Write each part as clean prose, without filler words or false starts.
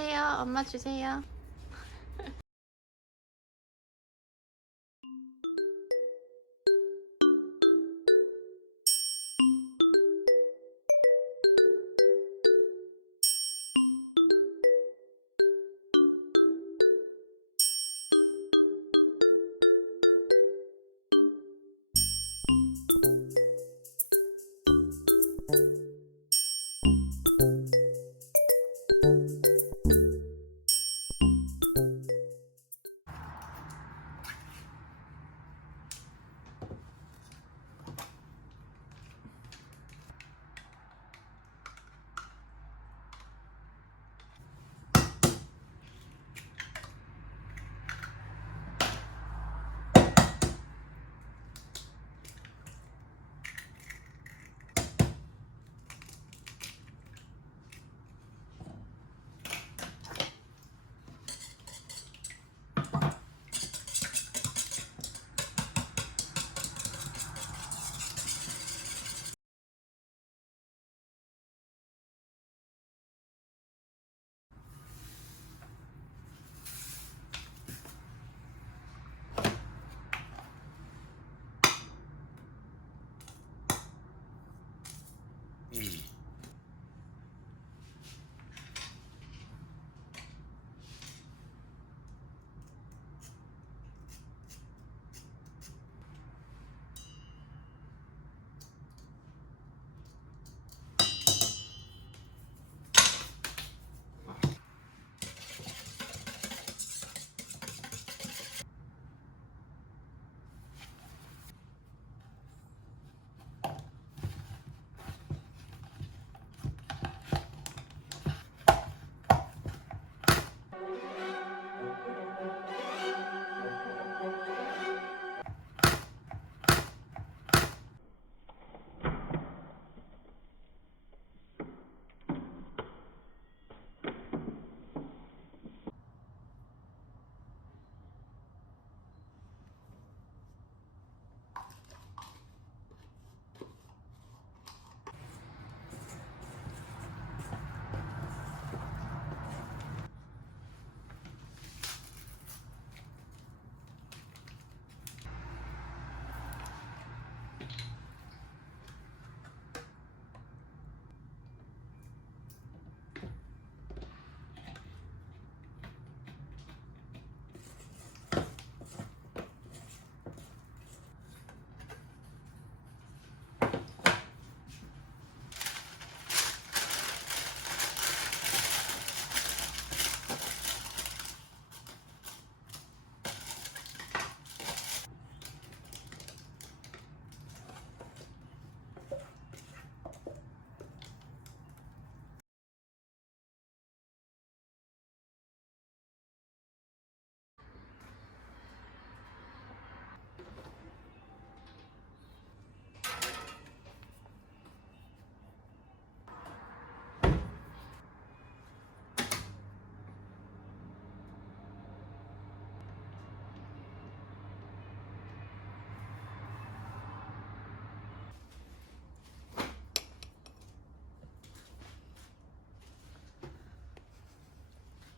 주세요. 엄마 주세요.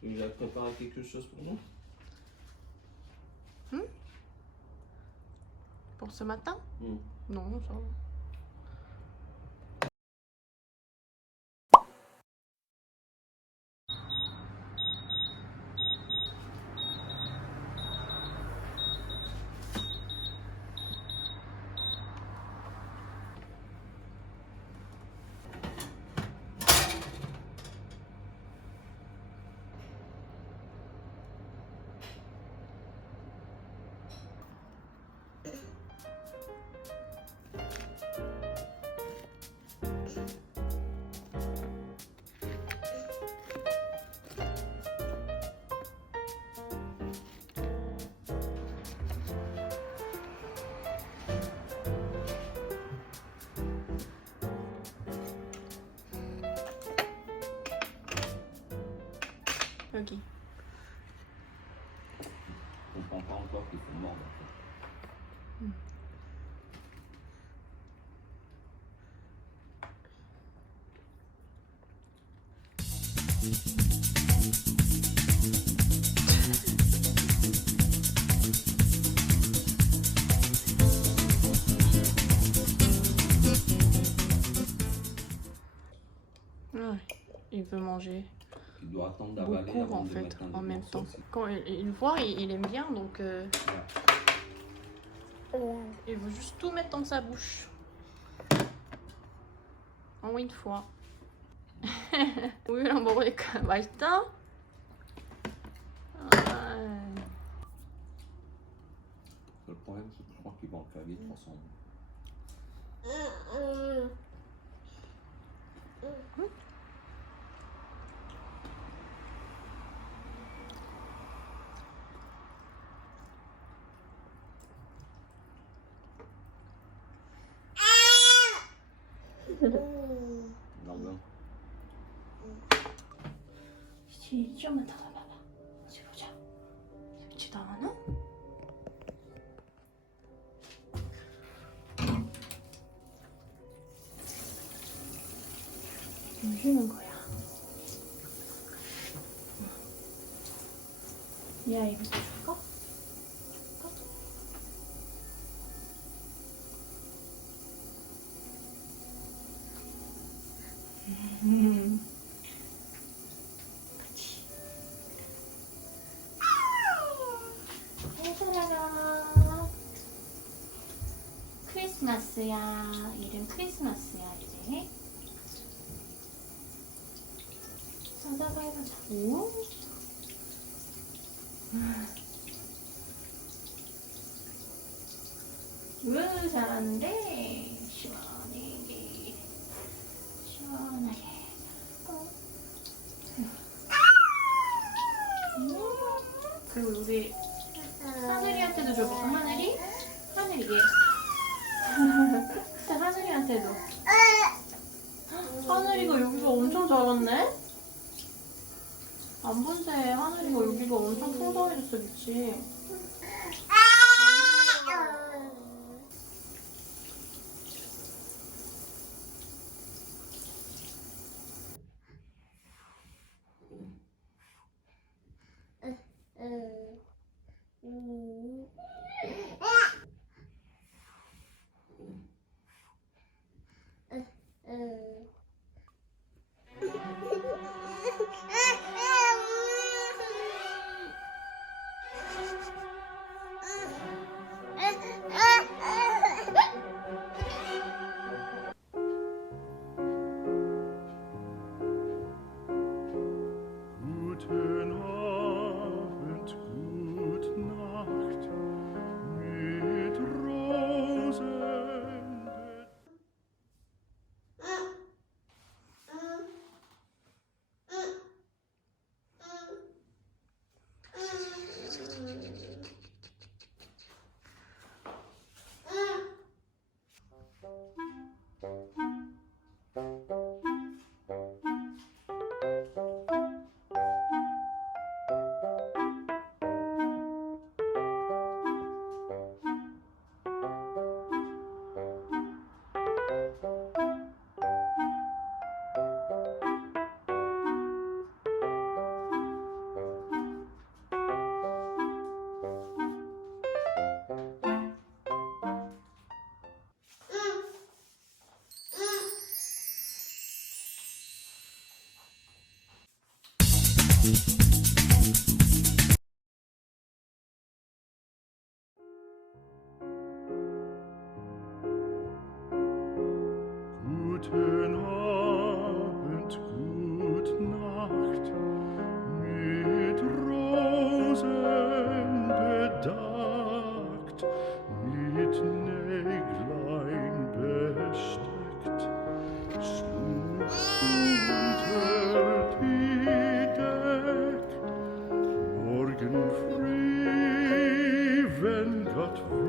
Tu nous as préparé quelque chose pour nous? Pour ce matin? Hmm. Non, ça va. 여기. Je comprends pas encore qu'il faut mordre. En fait. Ouais, il veut manger Il doit attendre d'avaler beaucoup avant en de fait, mettre un en même morceau, temps. c'est- Quand il voit, il aime bien, donc Ouais. il veut juste tout mettre dans sa bouche. En une fois. 우유랑 먹으니까 맛있다? 아, Le problème, c'est que je crois qu'il va en caler 300. Non, non. 좀만 더 봐봐. 어디 보자. 재밌지도 않아? 뭐 주는 거야? 야, 이거 줄까? 줄까? 그치. 얘들아. 크리스마스야. 이름 크리스마스야, 이제. 사자가 해보자. 오? 으, 잘하는데. 시원하게. 시원하게. 그리고 우리 하늘이한테도 줘볼까? 하늘이? 하늘이 얘. 하늘이한테도. 하늘이가 여기가 엄청 작았네? 안 본 새에 하늘이가 여기가 엄청 풍성해졌어, 그치? Guten Abend, gute Nacht, mit Rosen. Guten Abend, gute Nacht, mit Rosen bedeckt, mit Näglein besteckt, schlug unter die Deck, morgen früh, wenn Gott will.